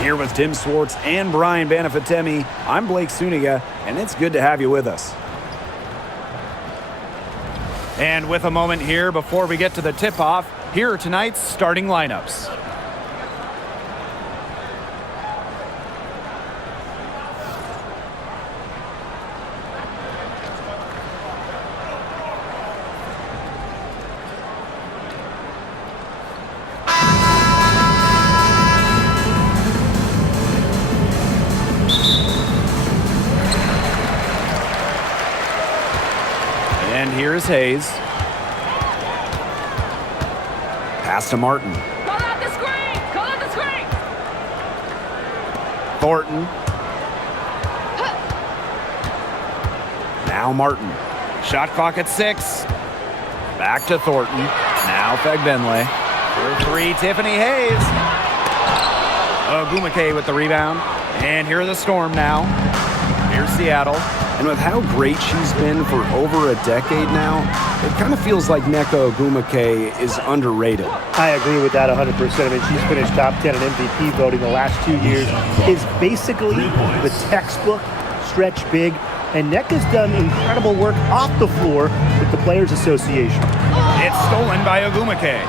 Here with Tim Swartz and Brian Banafitemi, I'm Blake Suniga, and it's good to have you with us. And with a moment here before we get to the tip-off, here are tonight's starting lineups. And here's Hayes. Pass to Martin. Call out the screen! Call out the screen! Thornton. Now Martin. Shot clock at 6. Back to Thornton. Now Fagbenle. For 3, Tiffany Hayes. Ogumake with the rebound. And here are the Storm now. Here's Seattle. And with how great she's been for over a decade now, it kind of feels like Nneka Ogumake is underrated. I agree with that 100%. I mean, she's finished top 10 in MVP voting the last 2 years. Is basically the textbook stretch big. And Nneka's done incredible work off the floor with the Players Association. It's stolen by Ogumake.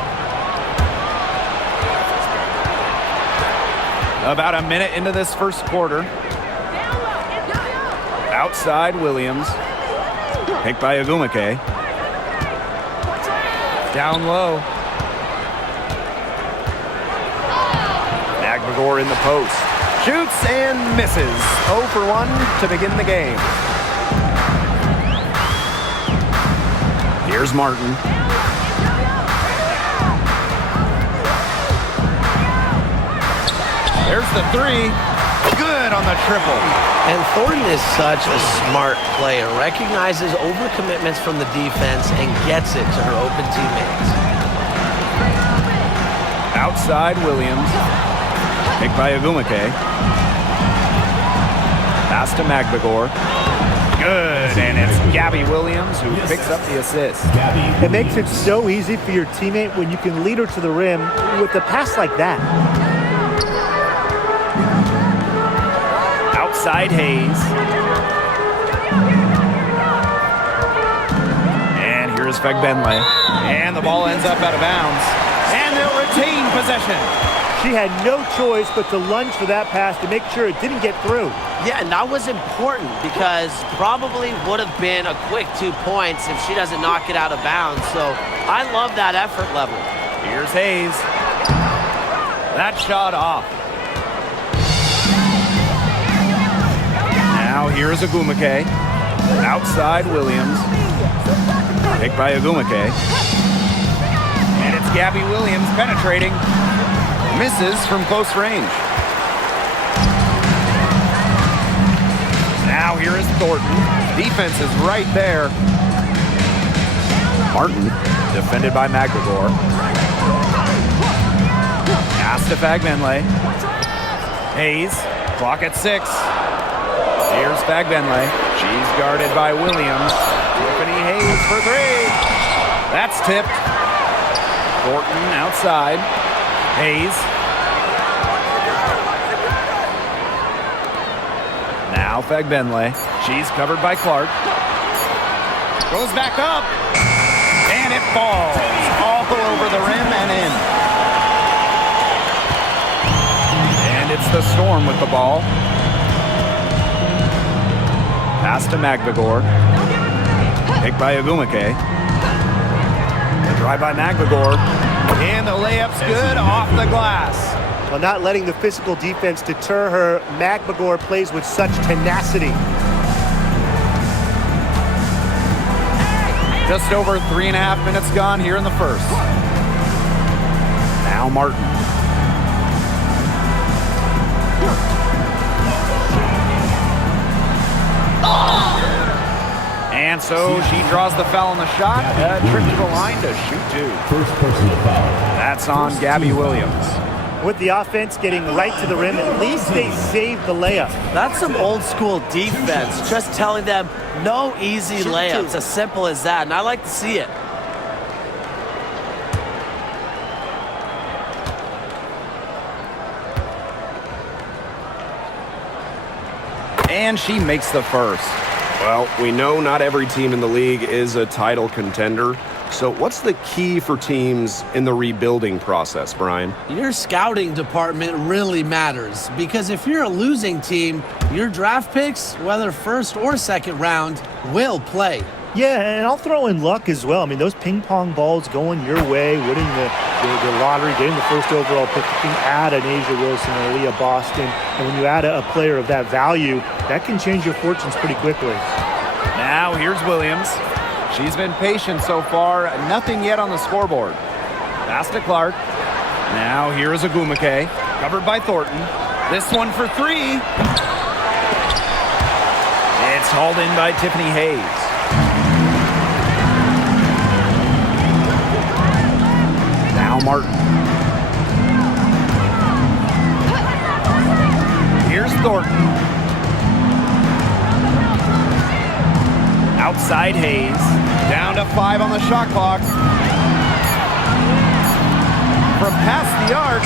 About a minute into this first quarter. Outside Williams. Picked by Ogumake. Down low. Magbagor in the post. Shoots and misses. 0 for 1 to begin the game. Here's Martin. There's the 3. Good on the triple. And Thornton is such a smart player. Recognizes overcommitments from the defense and gets it to her open teammates. Outside Williams. Picked by Ogumake. Pass to Magbagor. Good, and it's Gabby Williams who picks up the assist. It makes it so easy for your teammate when you can lead her to the rim with a pass like that. Outside Hayes. And here's Fagbenle. And the ball ends up out of bounds. And they'll retain possession. She had no choice but to lunge for that pass to make sure it didn't get through. Yeah, and that was important because probably would have been a quick 2 points if she doesn't knock it out of bounds. So I love that effort level. Here's Hayes. That shot off. Now here's Ogumake. Outside Williams. Picked by Ogumake. And it's Gabby Williams penetrating. Misses from close range. Now here is Thornton. Defense is right there. Martin, Defended by Magbagor. Pass to Fagbenle. Hayes. Clock at 6. Here's Fagbenle. She's guarded by Williams. Tiffany Hayes for 3. That's tipped. Thornton outside. Hayes. Now Fagbenle. She's covered by Clark. Goes back up. And it falls all over the rim and in. And it's the Storm with the ball. Pass to Magbagor. Picked by Ogumake. The drive by Magbagor. And the layup's good off the glass. While not letting the physical defense deter her, Magbagor plays with such tenacity. Just over 3.5 minutes gone here in the first. now Martin. And so she draws the foul on the shot. Trip to the line to shoot 2. First personal foul. That's on Gabby Williams. With the offense getting right to the rim, at least they saved the layup. That's some old school defense. Just telling them no easy layups. As simple as that. And I like to see it. And she makes the first. Well, we know not every team in the league is a title contender. So what's the key for teams in the rebuilding process, Brian? Your scouting department really matters because if you're a losing team, your draft picks, whether first or second round, will play. Yeah, and I'll throw in luck as well. I mean, those ping pong balls going your way, winning the lottery, getting the first overall pick, you can add an Asia Wilson or Leah Boston. And when you add a player of that value, that can change your fortunes pretty quickly. Now here's Williams. She's been patient so far. Nothing yet on the scoreboard. Pass to Clark. Now here is Agumake. Covered by Thornton. This one for three. It's hauled in by Tiffany Hayes. Now Martin. Here's Thornton. Outside Hayes. Down to 5 on the shot clock. From past the arc.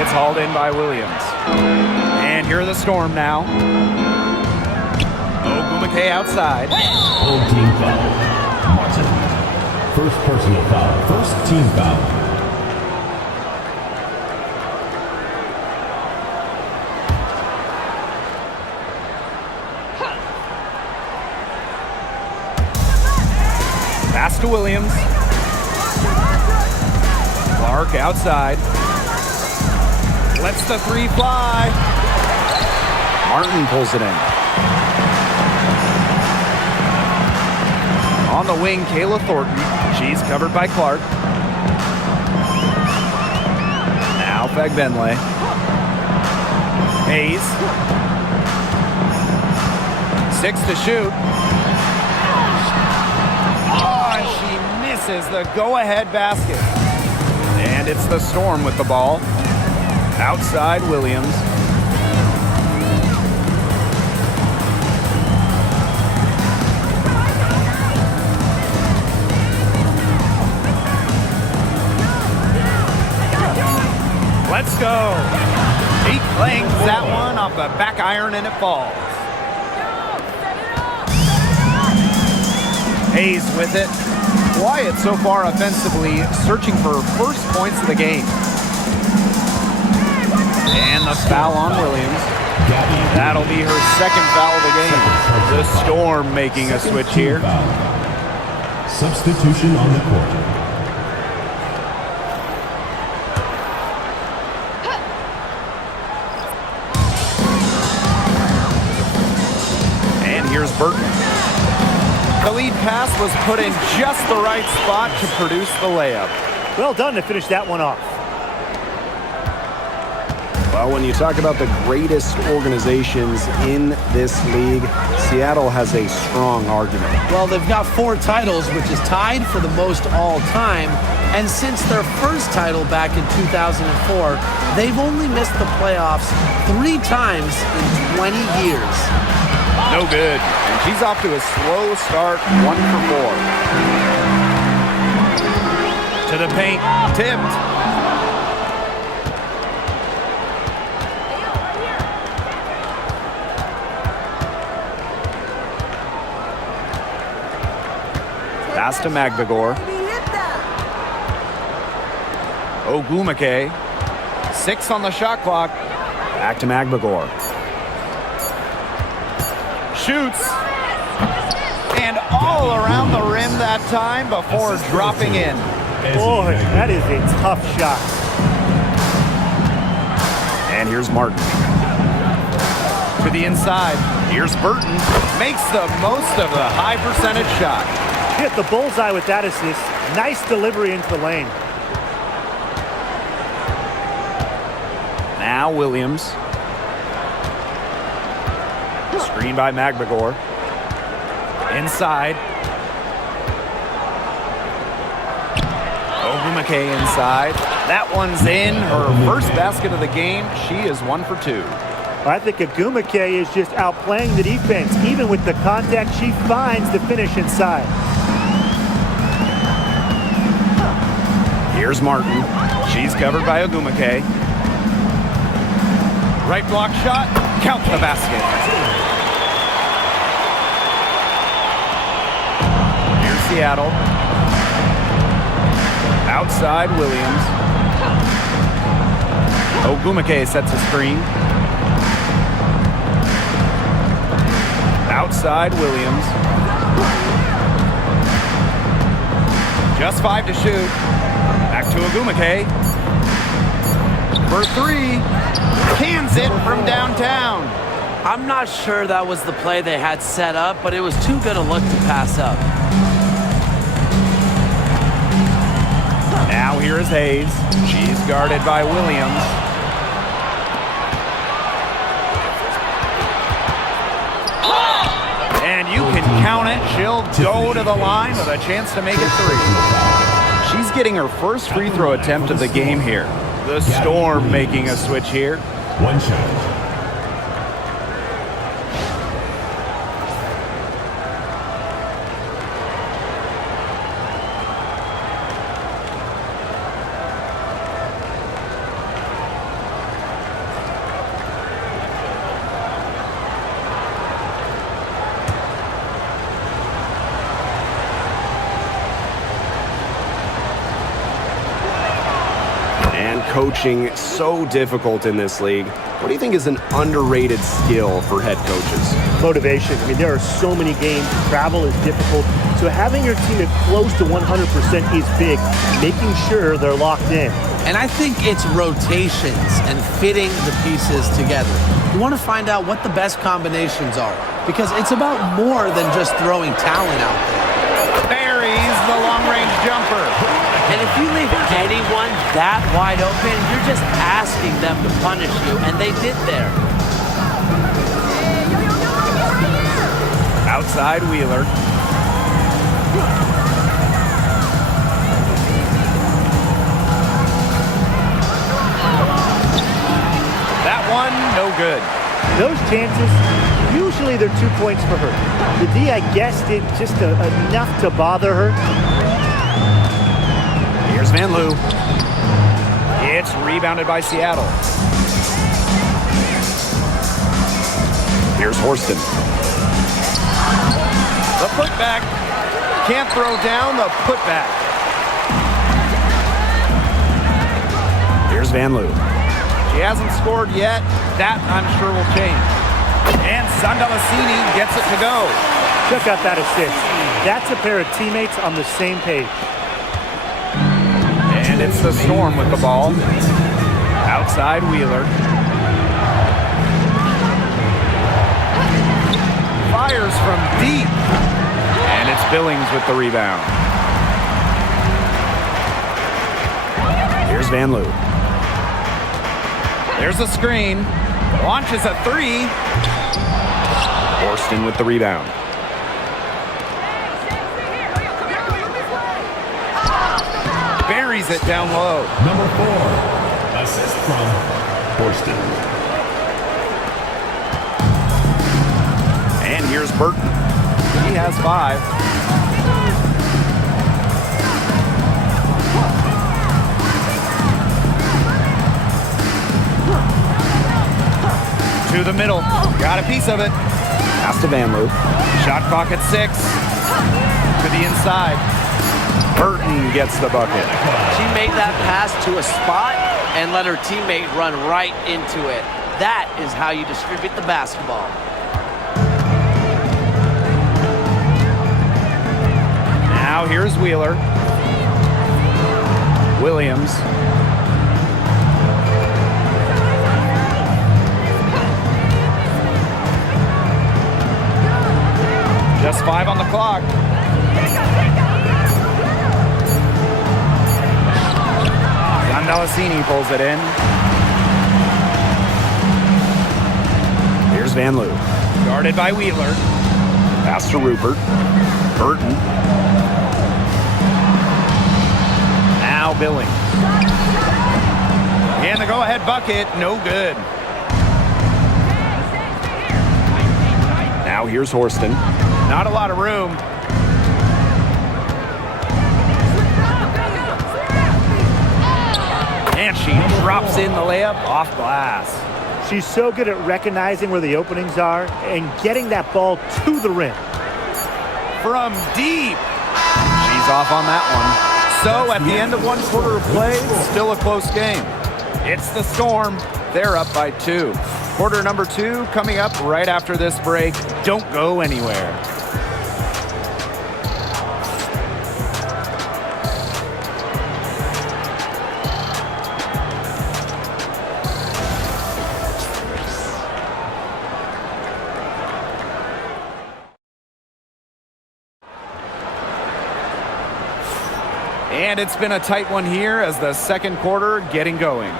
It's hauled in by Williams. And here are the Storm now. Ogumake outside. Full team foul. Martin. First personal foul. First team foul. Pass to Williams. Clark outside. Lets the three fly. Martin pulls it in. On the wing, Kayla Thornton. She's covered by Clark. Now Fagbenle. Hayes. 6 to shoot. Is the go-ahead basket. And it's the Storm with the ball. Outside Williams. Let's go. He clangs that one off the back iron and it falls. Hayes with it. Quiet so far offensively, searching for first points of the game. And the foul on Williams. That'll be her second foul of the game. The Storm making a switch here. Substitution on the court. And here's Burton. The lead pass was put in just the right spot to produce the layup. Well done to finish that one off. Well, when you talk about the greatest organizations in this league, Seattle has a strong argument. Well, they've got 4 titles, which is tied for the most all time. And since their first title back in 2004, they've only missed the playoffs 3 times in 20 years. No good. And she's off to a slow start, 1 for 4. To the paint, tipped. Pass to Magdagor. Ogumake. 6 on the shot clock. Back to Magdagor. Shoots. And all around the rim that time before dropping in. Boy, that is a tough shot. And here's Martin. To the inside. Here's Burton. Makes the most of the high percentage shot. Hit the bullseye with that assist. Nice delivery into the lane. Now Williams. Screen by Magdagor. Inside. Ogumake inside. That one's in. Her first basket of the game. She is 1 for 2. I think Agumake is just outplaying the defense, even with the contact she finds to finish inside. Here's Martin. She's covered by Ogumake. Right block shot. Count the basket. Here's Seattle. Outside Williams. Ogumake sets a screen. Outside Williams. Just 5 to shoot. Back to Ogumake. For 3. Cans it from downtown. I'm not sure that was the play they had set up, but it was too good a look to pass up. Now here is Hayes. She's guarded by Williams. And you can count it. She'll go to the line with a chance to make it 3. She's getting her first free throw attempt of the game here. The Storm making a switch here. One shot. Coaching so difficult in this league. What do you think is an underrated skill for head coaches? Motivation. I mean, there are so many games. Travel is difficult. So having your team at close to 100% is big, making sure they're locked in. And I think it's rotations and fitting the pieces together. You want to find out what the best combinations are, because it's about more than just throwing talent out there. Buries the long-range jumper. And if you leave anyone that wide open, you're just asking them to punish you, and they did there. Outside Wheeler. That one, no good. Those chances, usually they're 2 points for her. The D, I guess, did just enough to bother her. Here's Van Loo. It's rebounded by Seattle. Here's Horston. The putback. Can't throw down the putback. Here's Van Loo. She hasn't scored yet. That, I'm sure, will change. And Sandalasini gets it to go. Check out that assist. That's a pair of teammates on the same page. And it's the Storm with the ball. Outside Wheeler. Fires from deep. And it's Billings with the rebound. Here's Van Loo. There's a screen. Launches a 3. Horston with the rebound. Buries it down low. Number 4. Assist from Horston. And here's Burton. He has 5. To the middle. Got a piece of it. Pass to Van Loo. Shot clock at 6. To the inside. Burton gets the bucket. She made that pass to a spot and let her teammate run right into it. That is how you distribute the basketball. Now here's Wheeler. Williams. Just 5 on the clock. Sandalasini pulls it in. Here's Van Loo. Guarded by Wheeler. Pass to Rupert. Burton. Now Billings. And the go-ahead bucket, no good. Now here's Horston. Not a lot of room. And she drops in the layup off glass. She's so good at recognizing where the openings are and getting that ball to the rim. From deep. She's off on that one. So at the end of one quarter of play, still a close game. It's the Storm. They're up by 2. Quarter number 2 coming up right after this break. Don't go anywhere. And it's been a tight one here as the second quarter getting going.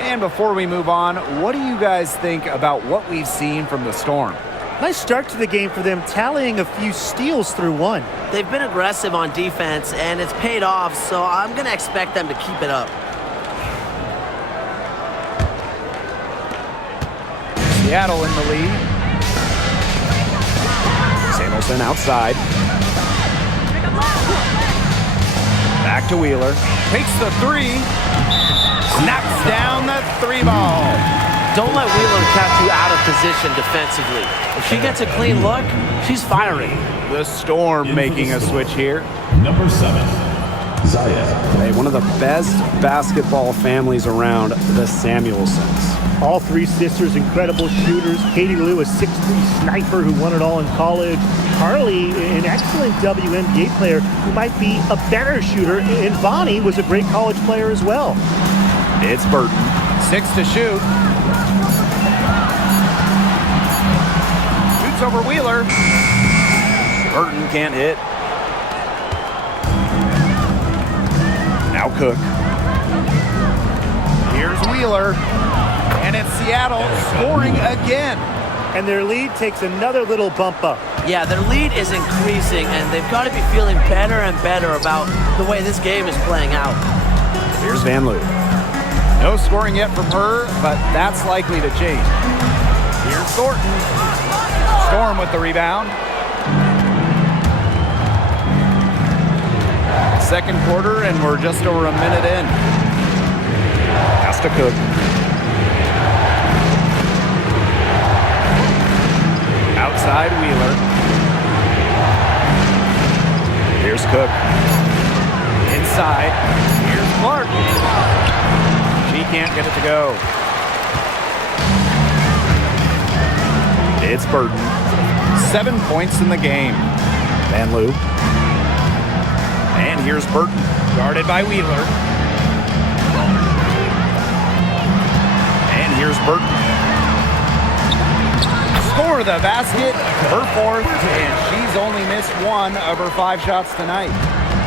And before we move on, what do you guys think about what we've seen from the Storm? Nice start to the game for them, tallying a few steals through one. They've been aggressive on defense, and it's paid off, so I'm going to expect them to keep it up. Seattle in the lead. Samuelson outside. Back to Wheeler. Takes the 3. Knocks down the 3 ball. Don't let Wheeler catch you out of position defensively. If she gets a clean look, she's firing. The Storm making a switch here. Number 7, Zaya. Hey, one of the best basketball families around, the Samuelsons. All 3 sisters, incredible shooters. Katie Lou, a 6'3" sniper who won it all in college. Carly, an excellent WNBA player who might be a better shooter. And Bonnie was a great college player as well. It's Burton. 6 to shoot. Shoots over Wheeler. Burton can't hit. Now Cook. Here's Wheeler. And it's Seattle scoring again. And their lead takes another little bump up. Yeah, their lead is increasing, and they've got to be feeling better and better about the way this game is playing out. Here's Van Loo. No scoring yet from her, but that's likely to change. Here's Thornton. Storm with the rebound. Second quarter, and we're just over a minute in. Has to Cook. Outside Wheeler. Here's Cook. Inside. Here's Clark. She can't get it to go. It's Burton. 7 points in the game. Van Loo. And here's Burton. Guarded by Wheeler. And here's Burton. Score the basket, her 4th, and she's only missed 1 of her 5 shots tonight.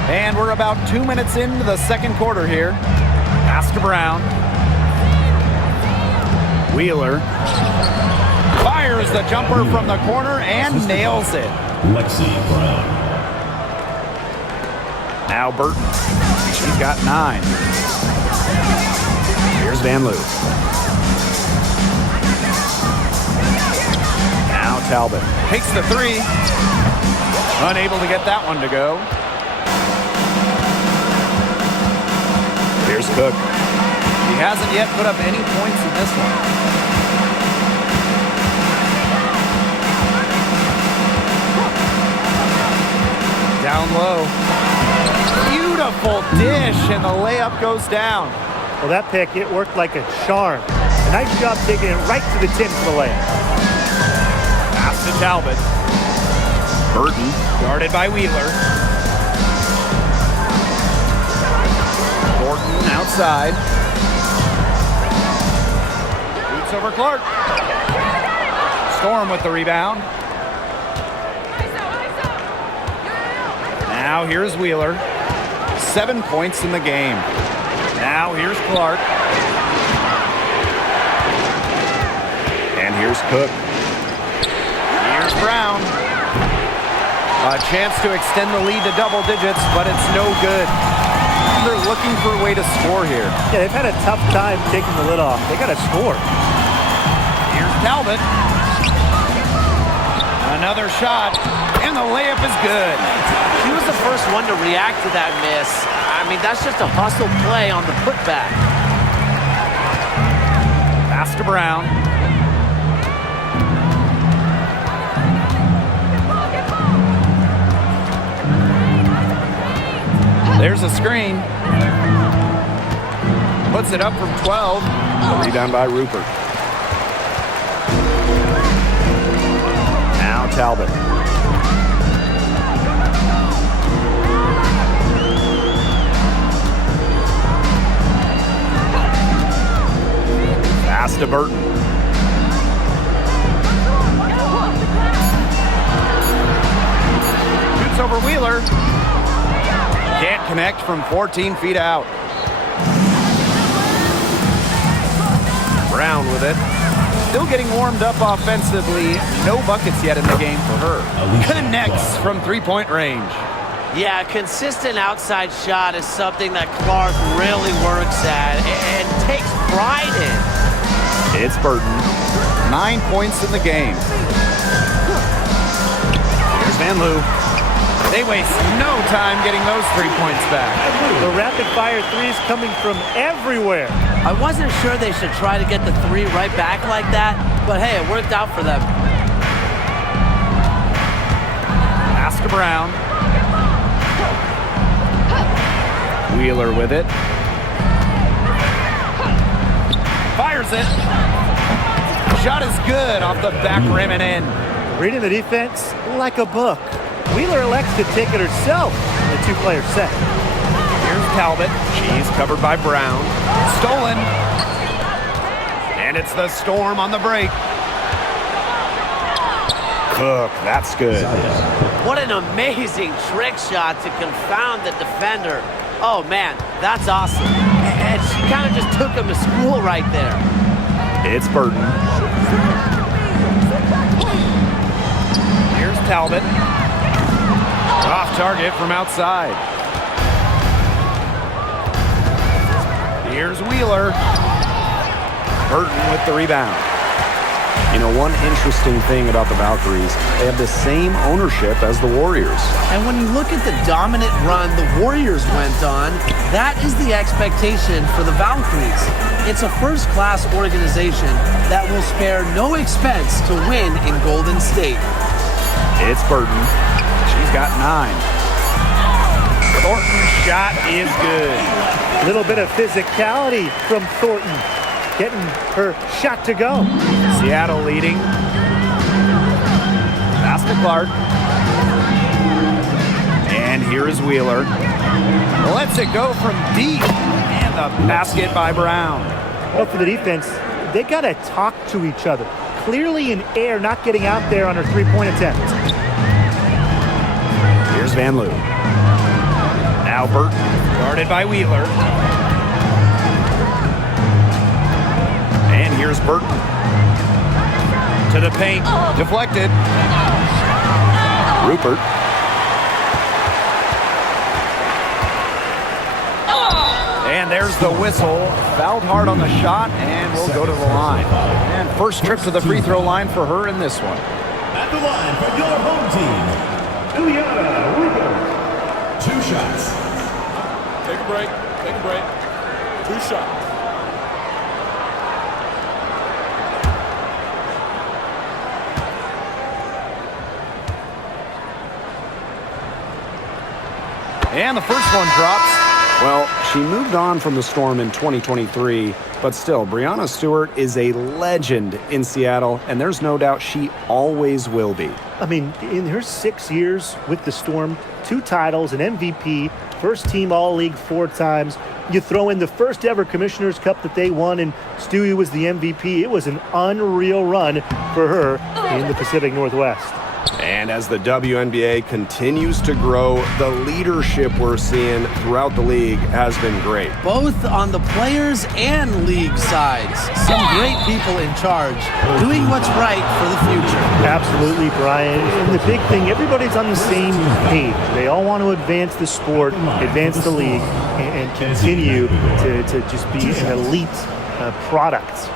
And we're about 2 minutes into the second quarter here. Pass to Brown. Wheeler fires the jumper from the corner and nails it. Lexi Brown. Now Burton. She's got 9. Here's Van Loo. Now Talbot takes the 3. Unable to get that one to go. Here's Cook. He hasn't yet put up any points in this one. Down low. Beautiful dish, and the layup goes down. Well, that pick, it worked like a charm. A nice job taking it right to the tin for the layup. Pass to Talbot. Burton, guarded by Wheeler. Thornton outside. Boots over Clark. Storm with the rebound. Now here's Wheeler. 7 points in the game. Now here's Clark. And here's Cook. Here's Brown. A chance to extend the lead to double digits, but it's no good. They're looking for a way to score here. Yeah, they've had a tough time taking the lid off. They got to score. Here's Talbot. Another shot, and the layup is good. He was the first one to react to that miss. I mean, that's just a hustle play on the putback. Pass to Brown. There's a screen. Puts it up from 12. Rebound by Rupert. Now Talbot. Pass to Burton. Shoots over Wheeler. Can't connect from 14 feet out. Brown with it. Still getting warmed up offensively. No buckets yet in the game for her. Connects from three-point range. Yeah, a consistent outside shot is something that Clark really works at and takes pride in. It's Burton. 9 points in the game. Here's Van Loo. They waste no time getting those 3 points back. The rapid-fire threes coming from everywhere. I wasn't sure they should try to get the three right back like that, but hey, it worked out for them. Pass to Brown. Wheeler with it. Fires it. Shot is good off the back rim and in. Reading the defense like a book. Wheeler elects to take it herself in the two-player set. Here's Talbot. She's covered by Brown. Stolen. And it's the Storm on the break. Cook, that's good. What an amazing trick shot to confound the defender. Oh, man, that's awesome. And she kind of just took him to school right there. It's Burton. Here's Talbot. Off target from outside. Here's Wheeler. Burton with the rebound. You know, one interesting thing about the Valkyries, they have the same ownership as the Warriors. And when you look at the dominant run the Warriors went on, that is the expectation for the Valkyries. It's a first-class organization that will spare no expense to win in Golden State. It's Burton. She's got 9. Thornton's shot is good. A little bit of physicality from Thornton, getting her shot to go. Seattle leading. Pass to Clark. And here is Wheeler. Lets it go from deep. And the basket by Brown. Well, for the defense, they got to talk to each other. Clearly in air, not getting out there on her three-point attempt. Here's Van Loo. Now Burton, guarded by Wheeler. And here's Burton. To the paint, deflected. Rupert. And there's the whistle. Fouled hard on the shot, and we'll go to the line. And first trip to the free throw line for her in this one. At the line for your home team, Ileana Rupert. 2 shots. Take a break. Take a break. 2 shots. And the first one drops. Well, she moved on from the Storm in 2023, but still, Breanna Stewart is a legend in Seattle, and there's no doubt she always will be. I mean, in her 6 years with the Storm, 2 titles, an MVP, first team All-League 4 times. You throw in the first ever Commissioner's Cup that they won, and Stewie was the MVP. It was an unreal run for her in the Pacific Northwest. And as the WNBA continues to grow, the leadership we're seeing throughout the league has been great. Both on the players and league sides. Some great people in charge, doing what's right for the future. Absolutely, Brian. And the big thing, everybody's on the same page. They all want to advance the sport, advance the league, and continue to just be an elite product.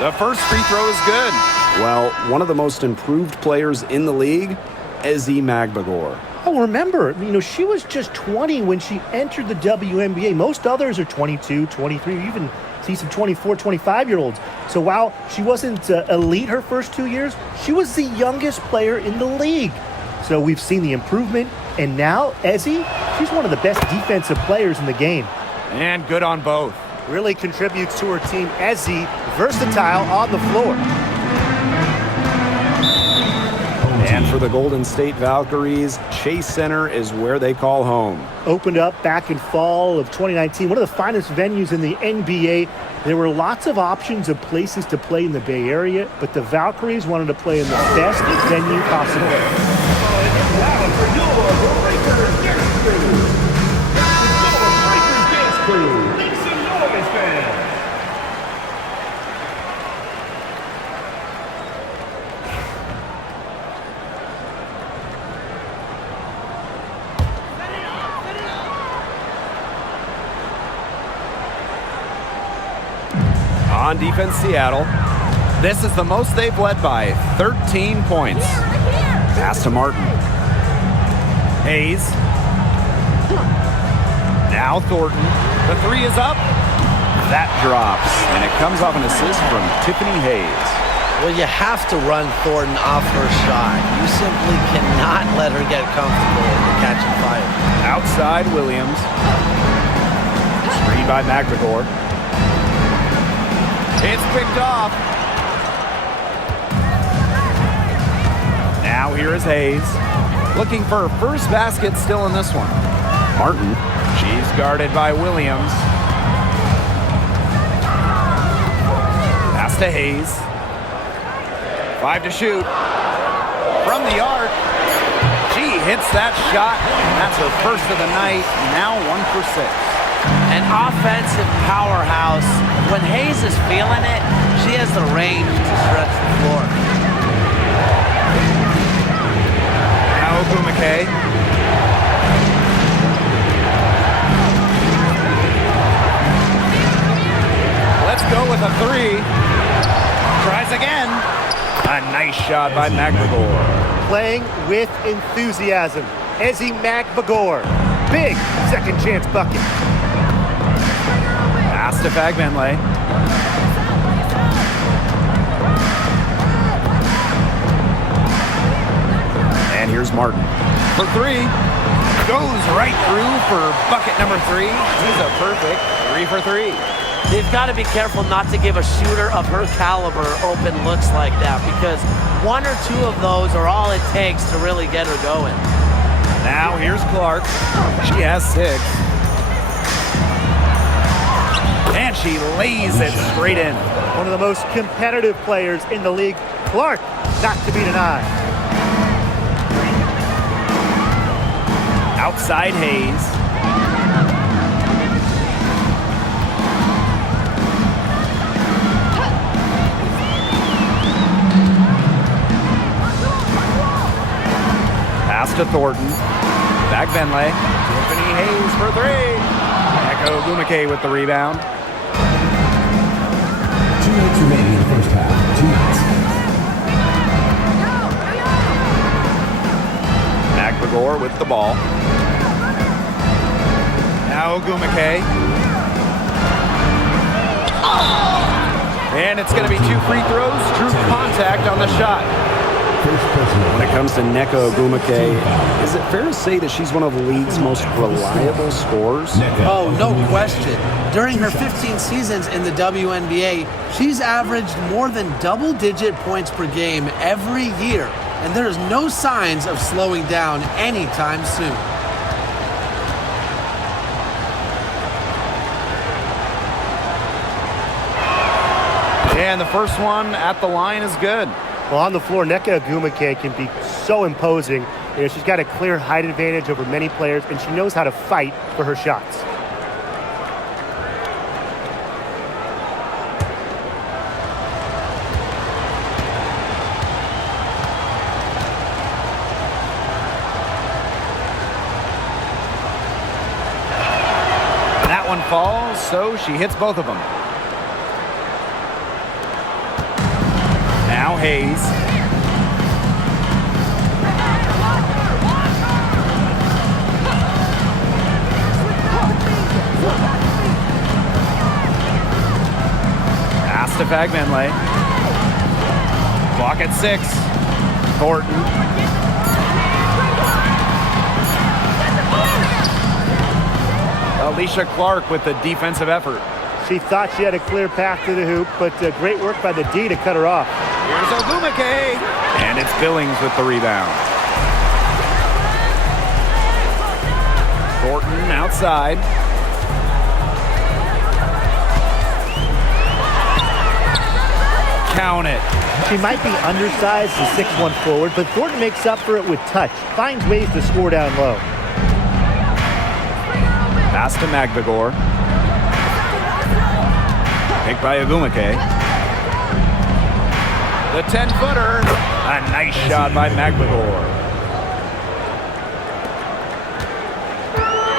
The first free throw is good. Well, one of the most improved players in the league, Ezi Magbagor. Oh, remember, she was just 20 when she entered the WNBA. Most others are 22, 23, you even see some 24, 25-year-olds. So while she wasn't elite her first 2 years, she was the youngest player in the league. So we've seen the improvement, and now Ezzy, she's one of the best defensive players in the game. And good on both. Really contributes to her team. Ezzy, versatile on the floor. And for the Golden State Valkyries, Chase Center is where they call home. Opened up back in fall of 2019, one of the finest venues in the NBA. There were lots of options of places to play in the Bay Area, but the Valkyries wanted to play in the best venue possible. On defense, Seattle. This is the most they've led by, 13 points. Pass to Martin. Hayes. Now Thornton. The three is up. That drops, and it comes off an assist from Tiffany Hayes. Well, you have to run Thornton off her shot. You simply cannot let her get comfortable in the catching fire. Outside Williams. Screen by McGregor. It's picked off. Now here is Hayes. Looking for her first basket still in this one. Martin. She's guarded by Williams. Pass to Hayes. 5 to shoot. From the arc. She hits that shot. That's her first of the night. Now 1 for 6. An offensive powerhouse. When Hayes is feeling it, she has the range to stretch the floor. Now Ogumake. Let's go with a 3. Tries again. A nice shot by McGregor. Playing with enthusiasm. Ezzy McGregor. Big second chance bucket. Pass to Fagbenle. And here's Martin. For 3. Goes right through for bucket number 3. He's a perfect 3 for 3. They've got to be careful not to give a shooter of her caliber open looks like that, because 1 or 2 of those are all it takes to really get her going. Now here's Clark. She has 6. And she lays it straight in. One of the most competitive players in the league. Clark, not to be denied. Outside Hayes. Pass to Thornton. Back Benley. Tiffany Hayes for 3. Echo Gumake with the rebound. 2 minutes remaining in the first half. 2 minutes. McGregor with the ball. Now Gumake. And it's going to be 2 free throws. True contact on the shot. When it comes to Nneka Ogumake, is it fair to say that she's one of the league's most reliable scorers? Oh, no question. During her 15 seasons in the WNBA, she's averaged more than double-digit points per game every year, and there is no signs of slowing down anytime soon. And the first one at the line is good. Well, on the floor, Nneka Ogumake can be so imposing. She's got a clear height advantage over many players, and she knows how to fight for her shots. That one falls, so she hits both of them. Now Hayes. to Fagmanley. Clock at 6. Thornton. Alicia Clark with the defensive effort. She thought she had a clear path to the hoop, but great work by the D to cut her off. Here's Ogumake. And it's Billings with the rebound. Thornton outside. Count it. She might be undersized as 6'1" forward, but Thornton makes up for it with touch. Finds ways to score down low. Pass to Magbagor. Picked by Ogumake. The 10-footer. A nice shot by Magbagor.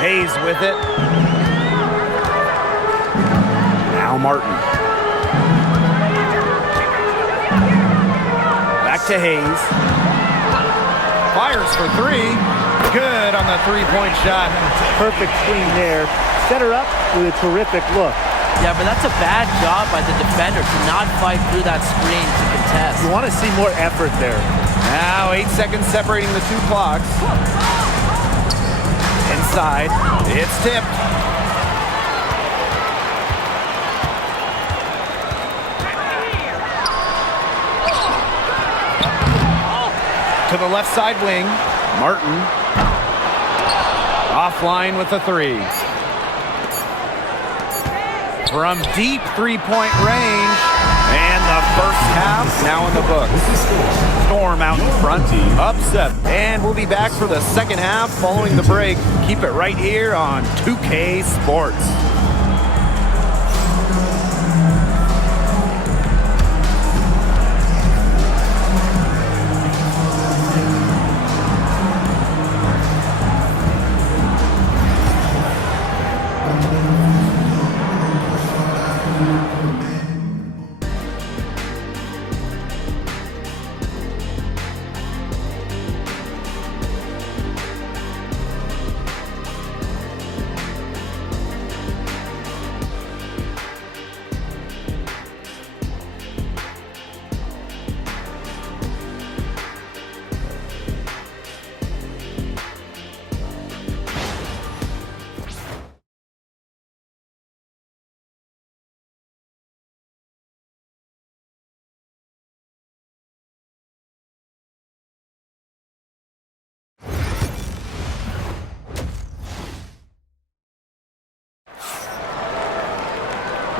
Hayes with it. Now Martin. Back to Hayes. Fires for 3. Good on the three-point shot. Perfect screen there. Set her up with a terrific look. Yeah, but that's a bad job by the defender to not fight through that screen to contest. You want to see more effort there. Now 8 seconds separating the two clocks. Inside, it's tipped. To the left side wing, Martin. Offline with the 3. From deep three-point range. And the first half now in the books. Storm out in front, up 7. And we'll be back for the second half following the break. Keep it right here on 2K Sports.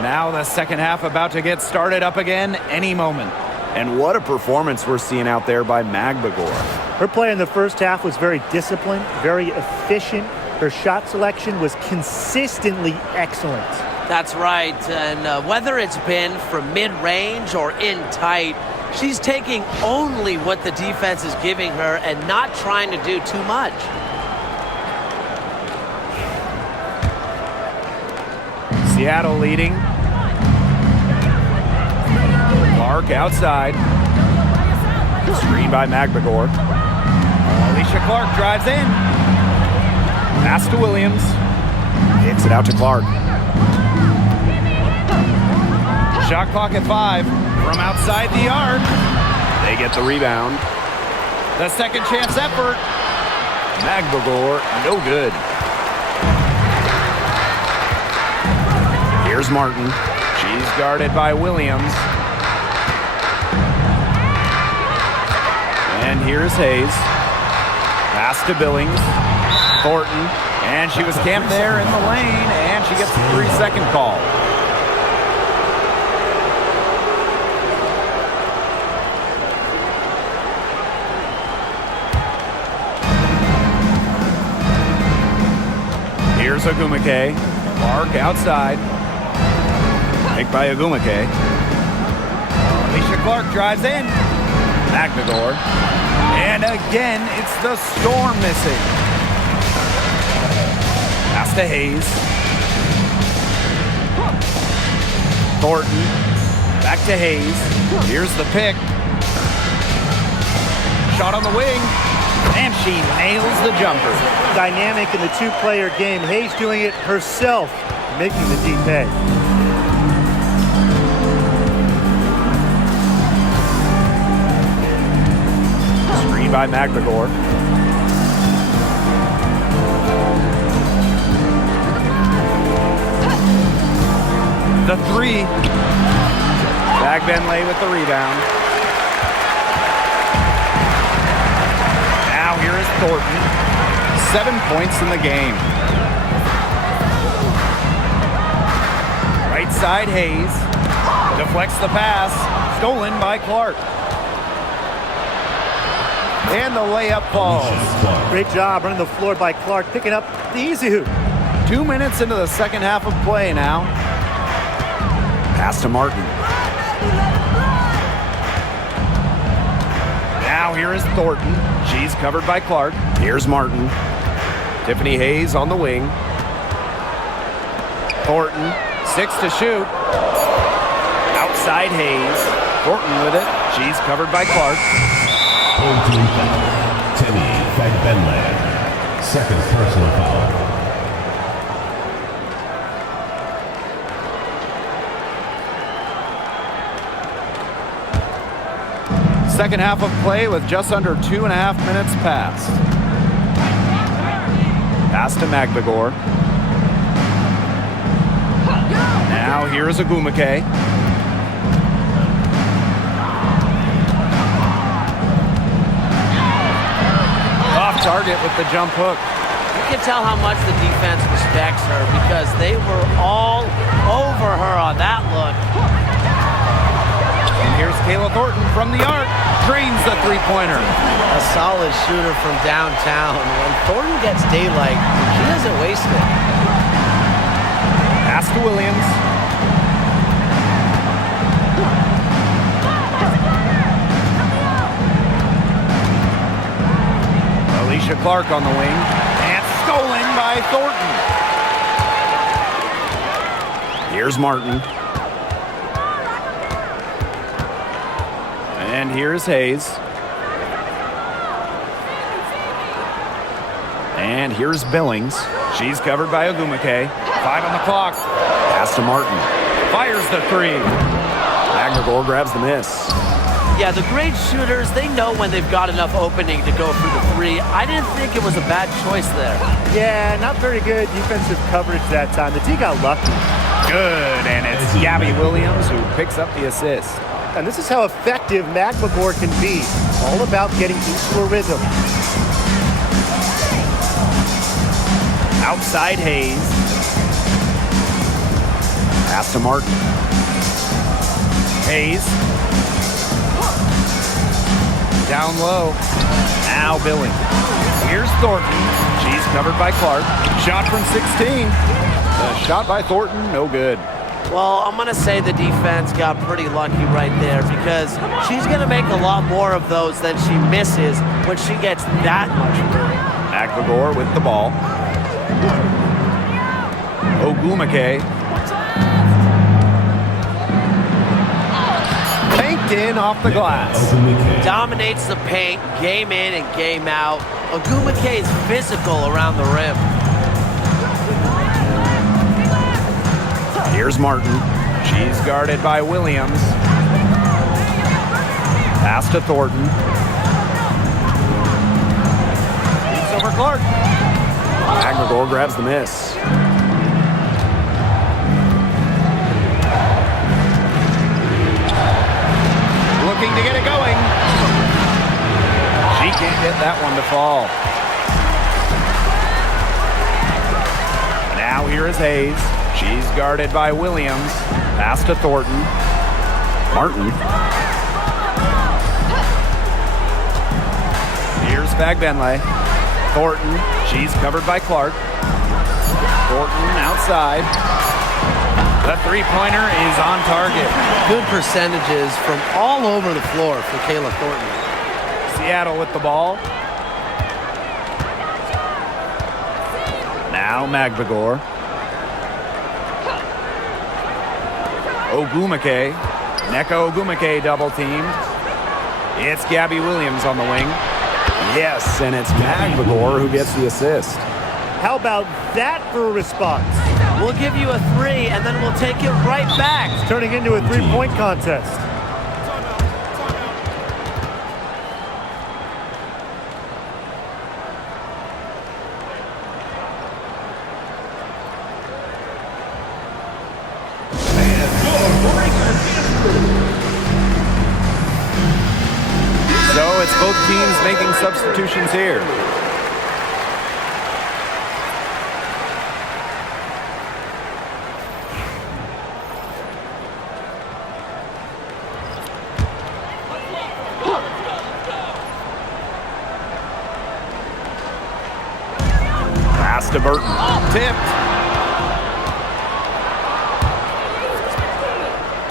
Now the second half about to get started up again any moment. And what a performance we're seeing out there by Magbagor. Her play in the first half was very disciplined, very efficient. Her shot selection was consistently excellent. That's right, and whether it's been from mid-range or in tight, she's taking only what the defense is giving her and not trying to do too much. Seattle leading. Clark outside. Screen by Magbagor. Alicia Clark drives in. Pass to Williams. Hits it out to Clark. Shot clock at 5 from outside the arc. They get the rebound. The second chance effort. Magbagor, no good. Here's Martin. She's guarded by Williams. And here's Hayes. Pass to Billings. Thornton. And she was camped there in the lane, and she gets the 3-second call. Here's Ogumake. Clark outside. Picked by Ogumake. Alicia Clark drives in. Magbagor. And again, it's the Storm missing. Pass to Hayes. Thornton. Back to Hayes. Here's the pick. Shot on the wing. And she nails the jumper. Dynamic in the two-player game. Hayes doing it herself, making the D pay. by Magdagor. The three. Bagbenlay with the rebound. Now here is Thornton. 7 points in the game. Right side, Hayes. Deflects the pass. Stolen by Clark. And the layup falls. Great job running the floor by Clark, picking up the easy hoop. 2 minutes into the second half of play now. Pass to Martin. Now here is Thornton. She's covered by Clark. Here's Martin. Tiffany Hayes on the wing. Thornton, 6 to shoot. Outside Hayes. Thornton with it. She's covered by Clark. Team foul. Timmy Bagbenlay. Second personal foul. Second half of play with just under 2.5 minutes passed. Pass to Magdagor. Now here's Agumake. Off target with the jump hook. You can tell how much the defense respects her because they were all over her on that look. And here's Kayla Thornton from the arc. Drains the three-pointer. A solid shooter from downtown. When Thornton gets daylight, she doesn't waste it. Pass to Williams. Alicia Clark on the wing. And stolen by Thornton. Here's Martin. And here's Hayes. And here's Billings. She's covered by Agumake. 5 on the clock. Pass to Martin. Fires the three. Magdagor grabs the miss. Yeah, the great shooters, they know when they've got enough opening to go for the three. I didn't think it was a bad choice there. Yeah, not very good defensive coverage that time. The D got lucky. Good, and it's Gabby Williams who picks up the assist. And this is how effective Magdagor can be. All about getting into a rhythm. Outside Hayes. Pass to Martin. Hayes. Down low. Now Billings. Here's Thornton. She's covered by Clark. Shot from 16. The shot by Thornton, no good. Well, I'm going to say the defense got pretty lucky right there because she's going to make a lot more of those than she misses when she gets that much room. Magdagor with the ball. Ogumake. Banked in off the glass. Dominates the paint, game in and game out. Ogumake is physical around the rim. Here's Martin. She's guarded by Williams. Pass to Thornton. It's over Clark. Magdagor grabs the miss. Looking to get it going. She can't get that one to fall. Now here is Hayes. She's guarded by Williams. Pass to Thornton. Martin. Here's Bagbenlay. Thornton. She's covered by Clark. Thornton outside. The three-pointer is on target. Good percentages from all over the floor for Kayla Thornton. Seattle with the ball. Now Magdagor. Ogumake. Neka Ogumake double teamed. It's Gabby Williams on the wing. Yes, and it's Magdagor who gets the assist. How about that for a response? We'll give you a three, and then we'll take it right back. It's turning into a three-point contest. it's both teams making substitutions here. Pass to Burton. Tipped.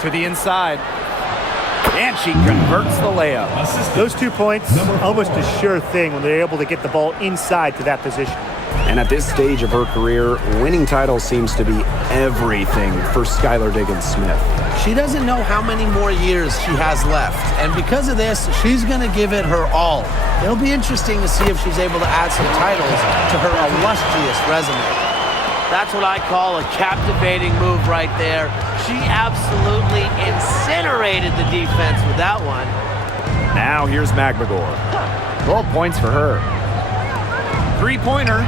To the inside. And she converts the layup. Those 2 points, almost a sure thing when they're able to get the ball inside to that position. And at this stage of her career, winning titles seems to be everything for Skylar Diggins-Smith. She doesn't know how many more years she has left, and because of this, she's going to give it her all. It'll be interesting to see if she's able to add some titles to her illustrious resume. That's what I call a captivating move right there. She absolutely incinerated the defense with that one. Now here's McBagor. 12 points for her. Three-pointer.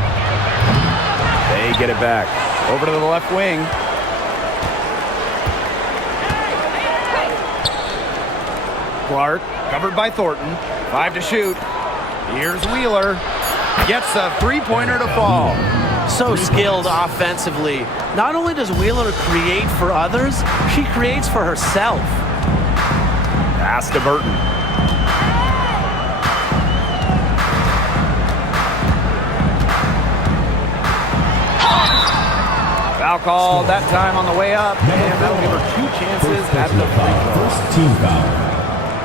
They get it back. Over to the left wing. Clark, covered by Thornton. 5 to shoot. Here's Wheeler. Gets a three-pointer to fall. So skilled offensively. Not only does Wheeler create for others, she creates for herself. Pass to Burton. Foul call that time on the way up, and that'll give her 2 chances at the free throw. First team foul.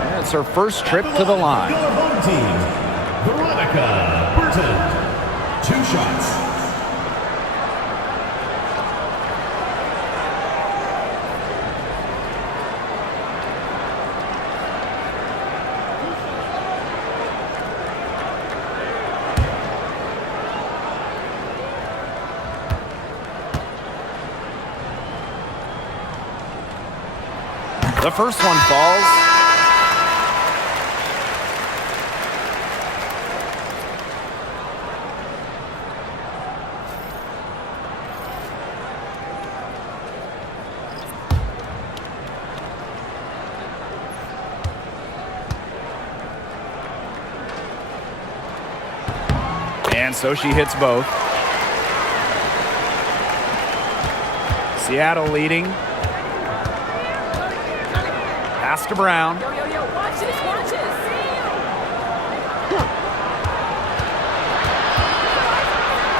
And it's her first trip to the line. Your home team, Veronica Burton. 2 shots. The first one falls. And so she hits both. Seattle leading. Pass to Brown. Yo, watch this, watch this.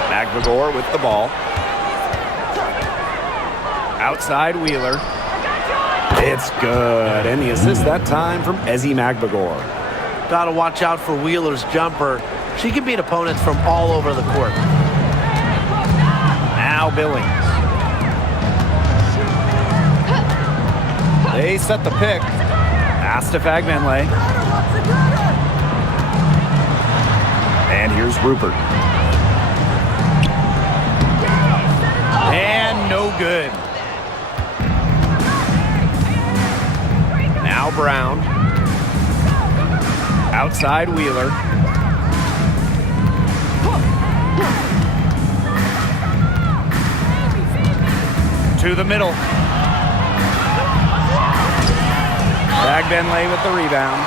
McBagor with the ball. Outside Wheeler. It's good. And the assist that time from Ezzie McBagor. Got to watch out for Wheeler's jumper. She can beat opponents from all over the court. Now Billings. They set the pick. Pass to Fagbenley. And here's Rupert. And no good. Now Brown. Outside Wheeler. To the middle. Fagbenley with the rebound.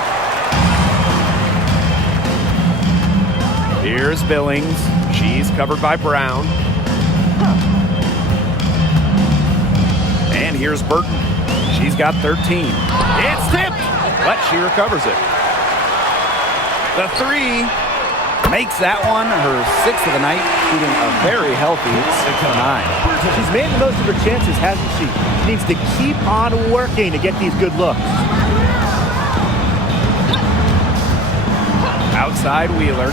Here's Billings. She's covered by Brown. And here's Burton. She's got 13. It's tipped, but she recovers it. The three makes that one her 6th of the night, shooting a very healthy 6 of 9. She's made the most of her chances, hasn't she? She needs to keep on working to get these good looks. Outside Wheeler.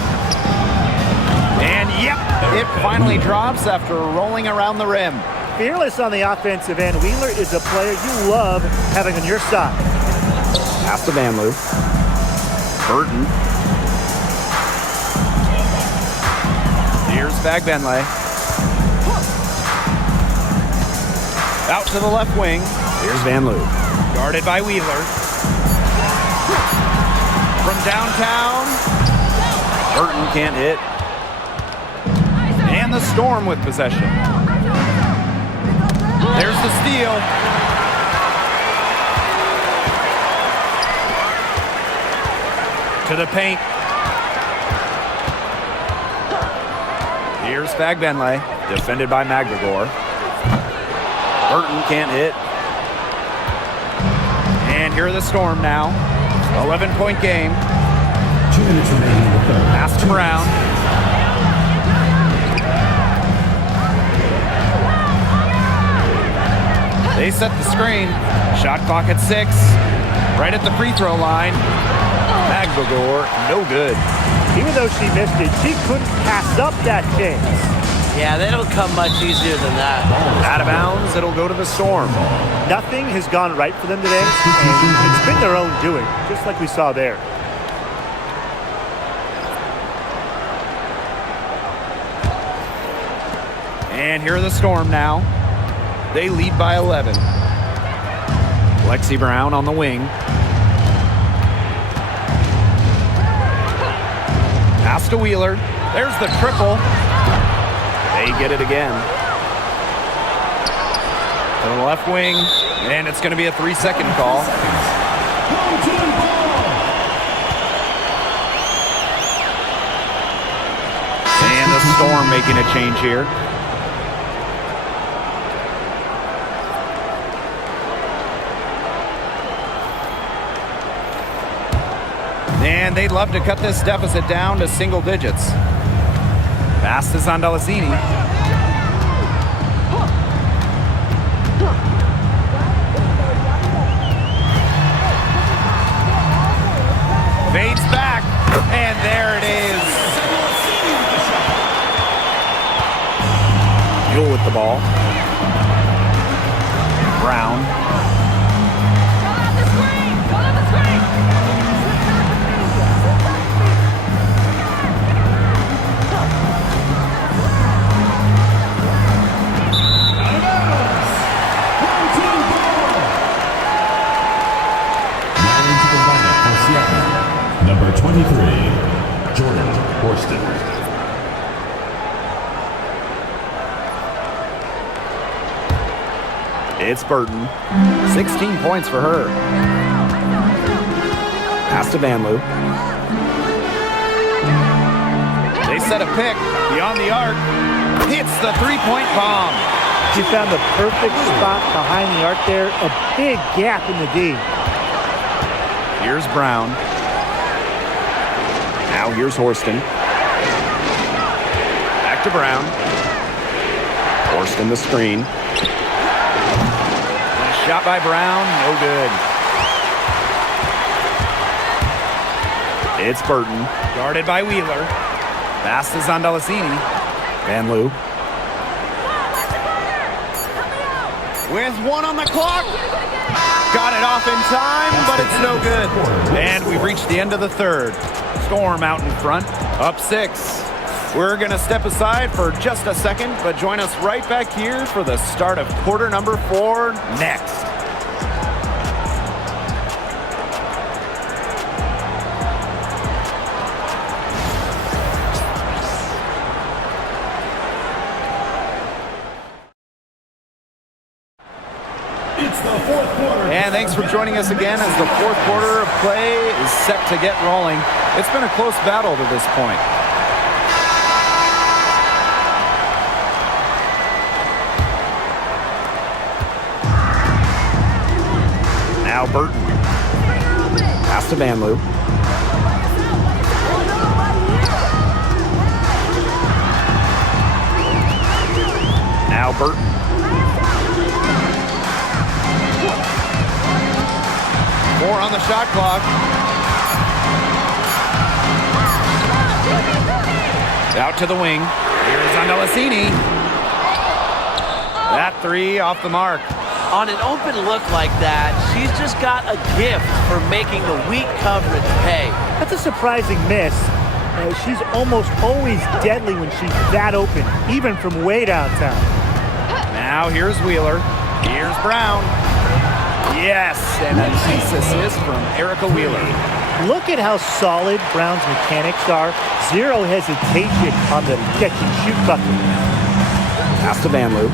And yep, it finally drops after rolling around the rim. Fearless on the offensive end. Wheeler is a player you love having on your side. Pass to Van Loo. Burton. Here's Fagbenley. Out to the left wing. Here's Van Loo. Guarded by Wheeler. From downtown. Burton can't hit. And the Storm with possession. There's the steal. To the paint. Here's Fagbenle, defended by McGregor. Burton can't hit. And here are the Storm now. 11-point game. 2 minutes remaining in the third. Pass to Brown. They set the screen. Shot clock at 6. Right at the free throw line. McGregor, no good. Even though she missed it, she couldn't pass up that chance. Yeah, they don't come much easier than that. Out of bounds, it'll go to the Storm. Nothing has gone right for them today, and it's been their own doing, just like we saw there. And here are the Storm now. They lead by 11. Lexi Brown on the wing. Pass to Wheeler. There's the triple. They get it again. To the left wing, and it's going to be a 3-second call. And the Storm making a change here. And they'd love to cut this deficit down to single digits. Pass is on Delazzini. Fades back, and there it is. Buell with the ball. Brown. Number 23, Jordan Horston. It's Burton. 16 points for her. Pass to Vanloo. They set a pick beyond the arc. Hits the three-point bomb. She found the perfect spot behind the arc there. A big gap in the D. Here's Brown. Now here's Horston. Back to Brown. Horston the screen. And a shot by Brown, no good. It's Burton, guarded by Wheeler. Pass is on Delazzini. Vanloo. With 1 on the clock. Got it off in time, but it's no good. And we've reached the end of the third. Storm out in front, up 6. We're going to step aside for just a second, but join us right back here for the start of quarter number 4 next. And thanks for joining us again as the fourth quarter of play is set to get rolling. It's been a close battle to this point. Now Burton. Pass to Vanloo. Now Burton. Four on the shot clock. Out to the wing. Here's on Delazzini. That 3 off the mark. On an open look like that, she's just got a gift for making the weak coverage pay. That's a surprising miss. She's almost always deadly when she's that open, even from way downtown. Now here's Wheeler. Here's Brown. Yes, and a nice assist from Erica Wheeler. Look at how solid Brown's mechanics are. Zero hesitation on the catch-and-shoot bucket. Pass to Vanloo.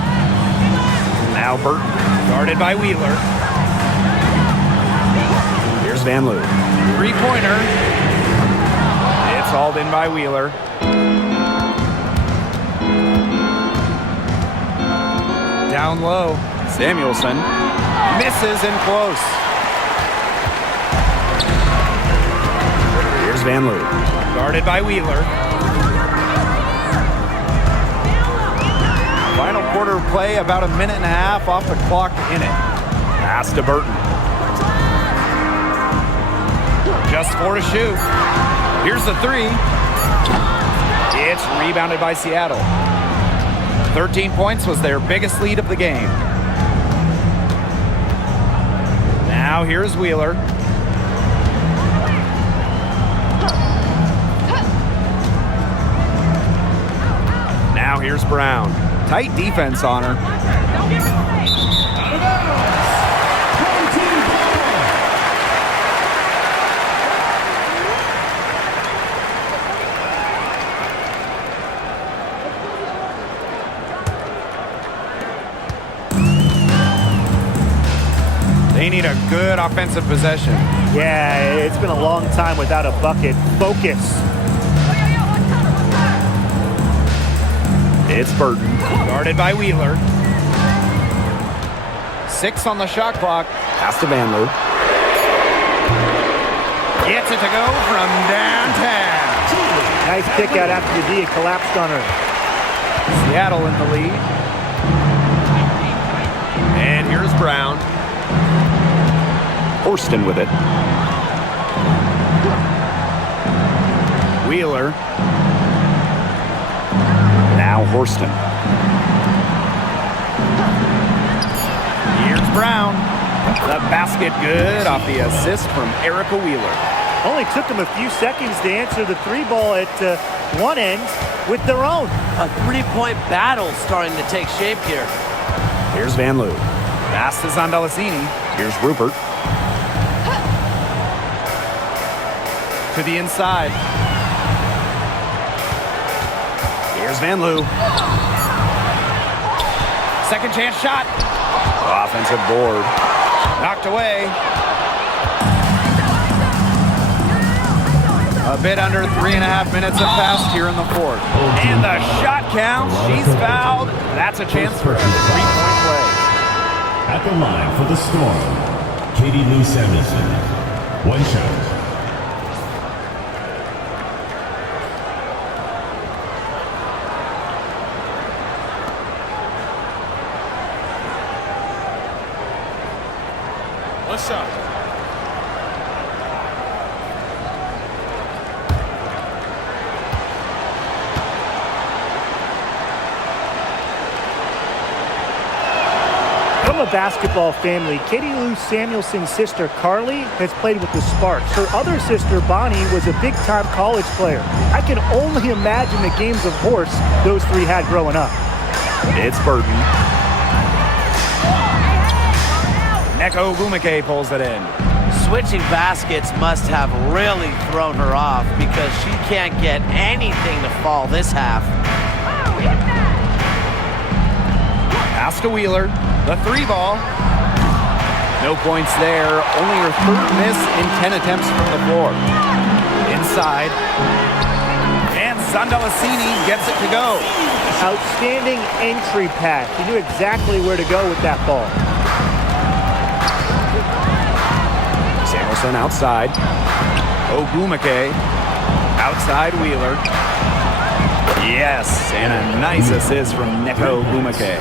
Now Burton, guarded by Wheeler. Here's Vanloo. Three-pointer. It's hauled in by Wheeler. Down low. Samuelson misses in close. Here's Van Loo. Guarded by Wheeler. Final quarter of play, about a minute and a half off the clock in it. Pass to Burton. Just 4 to shoot. Here's the 3. It's rebounded by Seattle. 13 points was their biggest lead of the game. Now here's Wheeler. Now here's Brown. Tight defense on her. They need a good offensive possession. Yeah, it's been a long time without a bucket. Focus. It's Burton, guarded by Wheeler. 6 on the shot clock. Pass to Van Loo. Gets it to go from downtown. Nice kick out after the D. It collapsed on her. Seattle in the lead. And here's Brown. Horston with it. Wheeler. Now Horston. Here's Brown. The basket good off the assist from Erica Wheeler. Only took them a few seconds to answer the 3 ball at one end with their own. A 3-point battle starting to take shape here. Here's Van Loo. Pass to Zondalacini. Here's Rupert. To the inside. Here's Van Loo. Second chance shot. Offensive board. Knocked away. A bit under 3.5 minutes have passed here in the fourth. And the shot counts. She's fouled. That's a chance for a 3-point play. At the line for the Storm, Katie Lou Samuelson. 1 shot. One shot. From a basketball family, Katie Lou Samuelson's sister Carly has played with the Sparks. Her other sister Bonnie was a big-time college player. I can only imagine the games of horse those 3 had growing up. It's Burton. Neko Ogumike pulls it in. Switching baskets must have really thrown her off because she can't get anything to fall this half. Pass to Wheeler. The 3 ball. No points there. Only her 3rd miss in 10 attempts from the floor. Inside. And Zondalacini gets it to go. Outstanding entry pass. He knew exactly where to go with that ball. Samuelson outside. Ogumike. Outside Wheeler. Yes, and a nice assist from Neko Ogumike.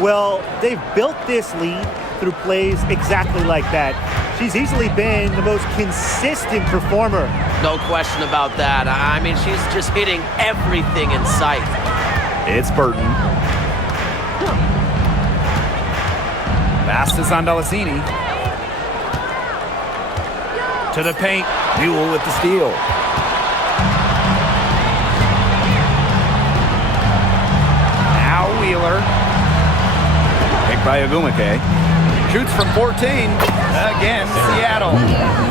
Well, they've built this lead through plays exactly like that. She's easily been the most consistent performer. No question about that. I mean, she's just hitting everything in sight. It's Burton. Pass to Zondalacini. To the paint. Newell with the steal. Now Wheeler. Picked by Ogumike. Shoots from 14. Again, Seattle.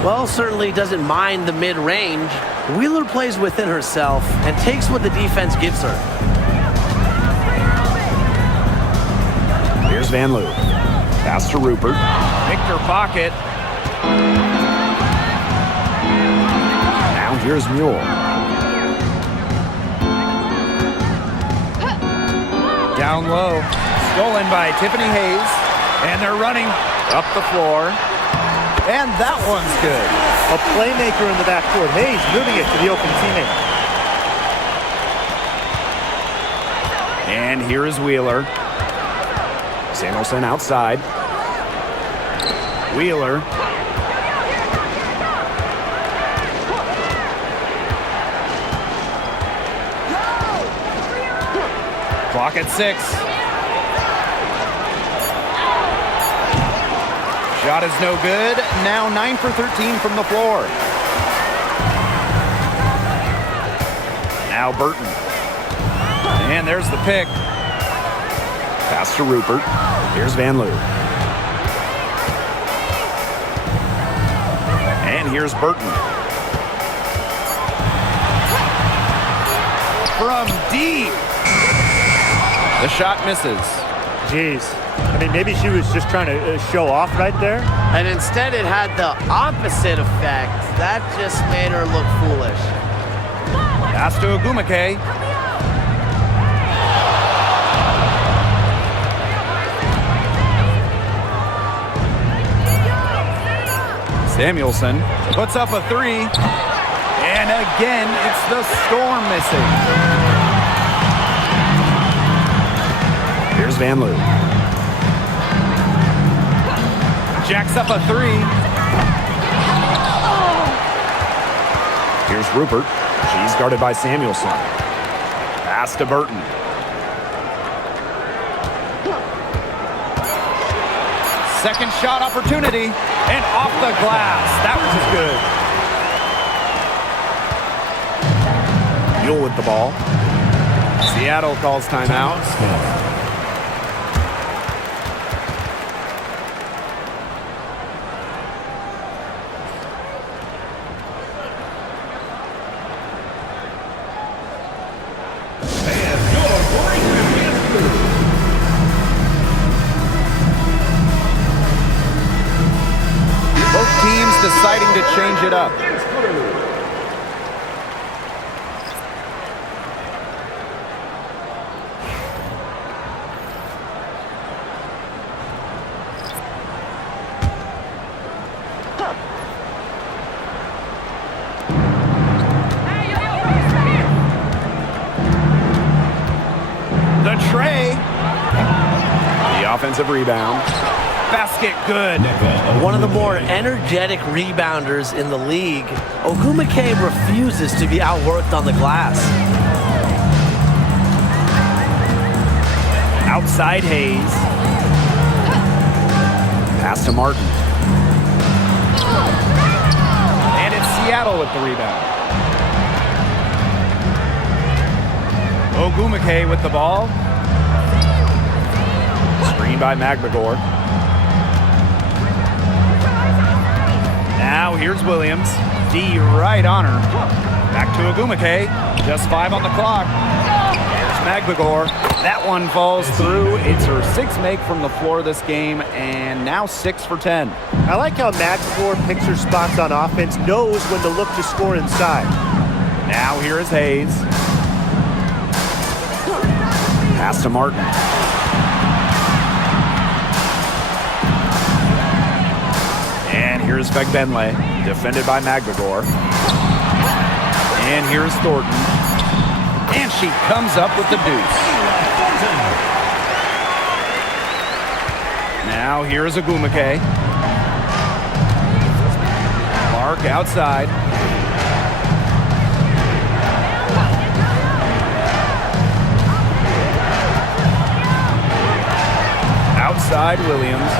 Well, certainly doesn't mind the mid-range. Wheeler plays within herself and takes what the defense gives her. Here's Van Loo. Pass to Rupert. Victor pocket. Now here's Mule. Down low. Stolen by Tiffany Hayes. And they're running up the floor. And that one's good. A playmaker in the backcourt. Hayes moving it to the open teammate. And here is Wheeler. Samuelson outside. Wheeler. Clock at 6. Shot is no good. Now 9 for 13 from the floor. Now Burton. And there's the pick. Pass to Rupert. Here's Van Loo. And here's Burton. From deep. The shot misses. Jeez. I mean, maybe she was just trying to show off right there. And instead it had the opposite effect. That just made her look foolish. Pass to Ogumake. Samuelson puts up a 3. And again, it's the Storm missing. Here's Van Loo. Jacks up a 3. Here's Rupert. She's guarded by Samuelson. Pass to Burton. Second shot opportunity. And off the glass. That was good. Mule with the ball. Seattle calls timeout. Both teams deciding to change it up. The tray. The offensive rebound. Basket good. One of the more energetic rebounders in the league. Ogumake refuses to be outworked on the glass. Outside Hayes. Pass to Martin. And it's Seattle with the rebound. Ogumake with the ball. Screen by McMagor. Now here's Williams. D right on her. Back to Ogumake. Just 5 on the clock. Here's McMagor. That one falls through. It's her 6th make from the floor this game, and now 6 for 10. I like how McMagor picks her spots on offense, knows when to look to score inside. Now here is Hayes. Pass to Martin. And here's Begbenle, defended by McMagor. And here's Thornton. And she comes up with the deuce. Now here's Ogumake. Mark outside. Outside Williams.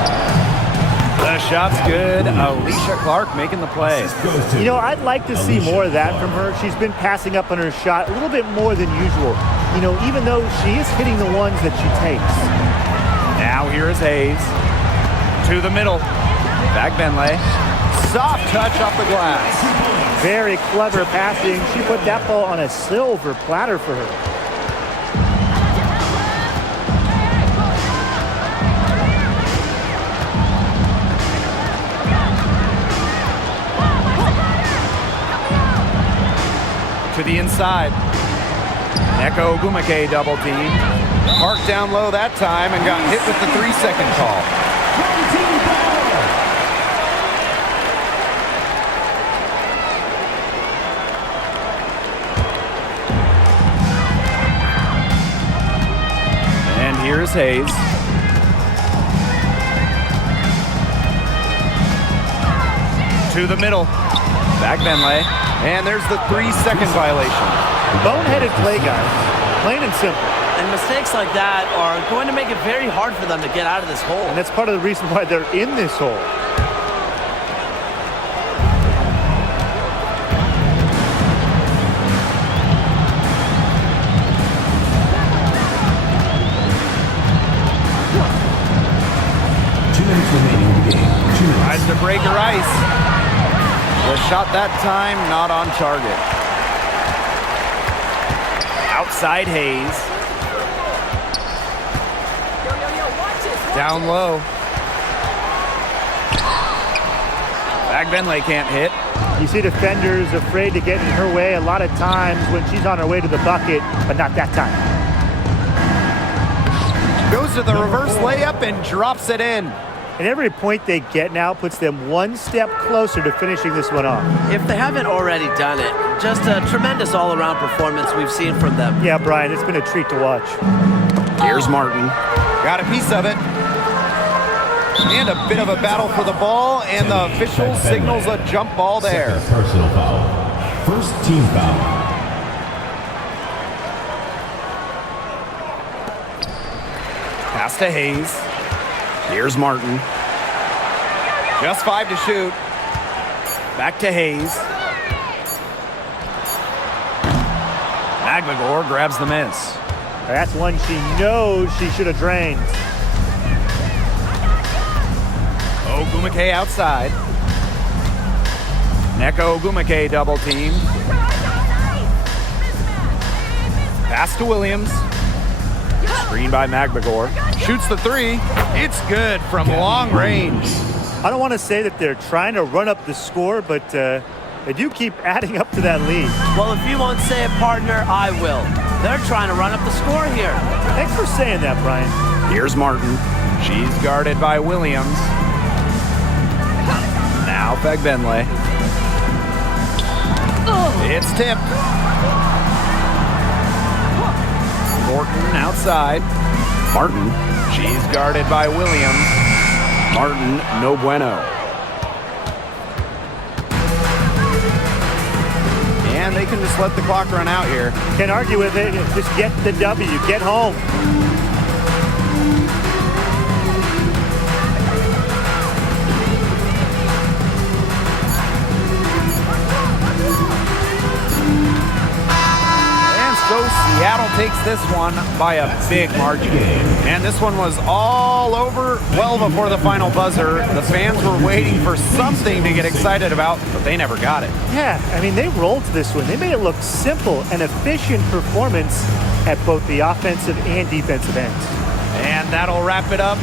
The shot's good. Alicia Clark making the play. You know, I'd like to see more of that from her. She's been passing up on her shot a little bit more than usual. You know, even though she is hitting the ones that she takes. Now here is Hayes. To the middle. Begbenle. Soft touch off the glass. Very clever passing. She put that ball on a silver platter for her. To the inside. Neko Ogumake double team. Parked down low that time and got hit with the 3-second call. And here's Hayes. To the middle. Back Benley. And there's the 3-second violation. Boneheaded play, guys. Plain and simple. And mistakes like that are going to make it very hard for them to get out of this hole. And that's part of the reason why they're in this hole. Tries to break her ice. The shot that time not on target. Outside Hayes. Down low. Back Benley can't hit. You see defenders afraid to get in her way a lot of times when she's on her way to the bucket, but not that time. Goes to the reverse layup and drops it in. And every point they get now puts them one step closer to finishing this one off. If they haven't already done it, just a tremendous all-around performance we've seen from them. Yeah, Brian, it's been a treat to watch. Here's Martin. Got a piece of it. And a bit of a battle for the ball, and the official signals a jump ball there. Second personal foul. First team foul. Pass to Hayes. Here's Martin. Just 5 to shoot. Back to Hayes. Magmagor grabs the miss. That's one she knows she should have drained. Ogumake outside. Neko Ogumake double team. Pass to Williams. Screen by Magmagor. Shoots the 3. It's good from long range. I don't want to say that they're trying to run up the score, but they do keep adding up to that lead. Well, if you won't say it, partner, I will. They're trying to run up the score here. Thanks for saying that, Brian. Here's Martin. She's guarded by Williams. Now Benley. It's tipped. Morton outside. Martin. She's guarded by Williams. Martin, no bueno. And they can just let the clock run out here. Can't argue with it. Just get the W. Get home. So Seattle takes this one by a big margin. And this one was all over well before the final buzzer. The fans were waiting for something to get excited about, but they never got it. Yeah, I mean, they rolled this one. They made it look simple and efficient performance at both the offensive and defensive ends. And that'll wrap it up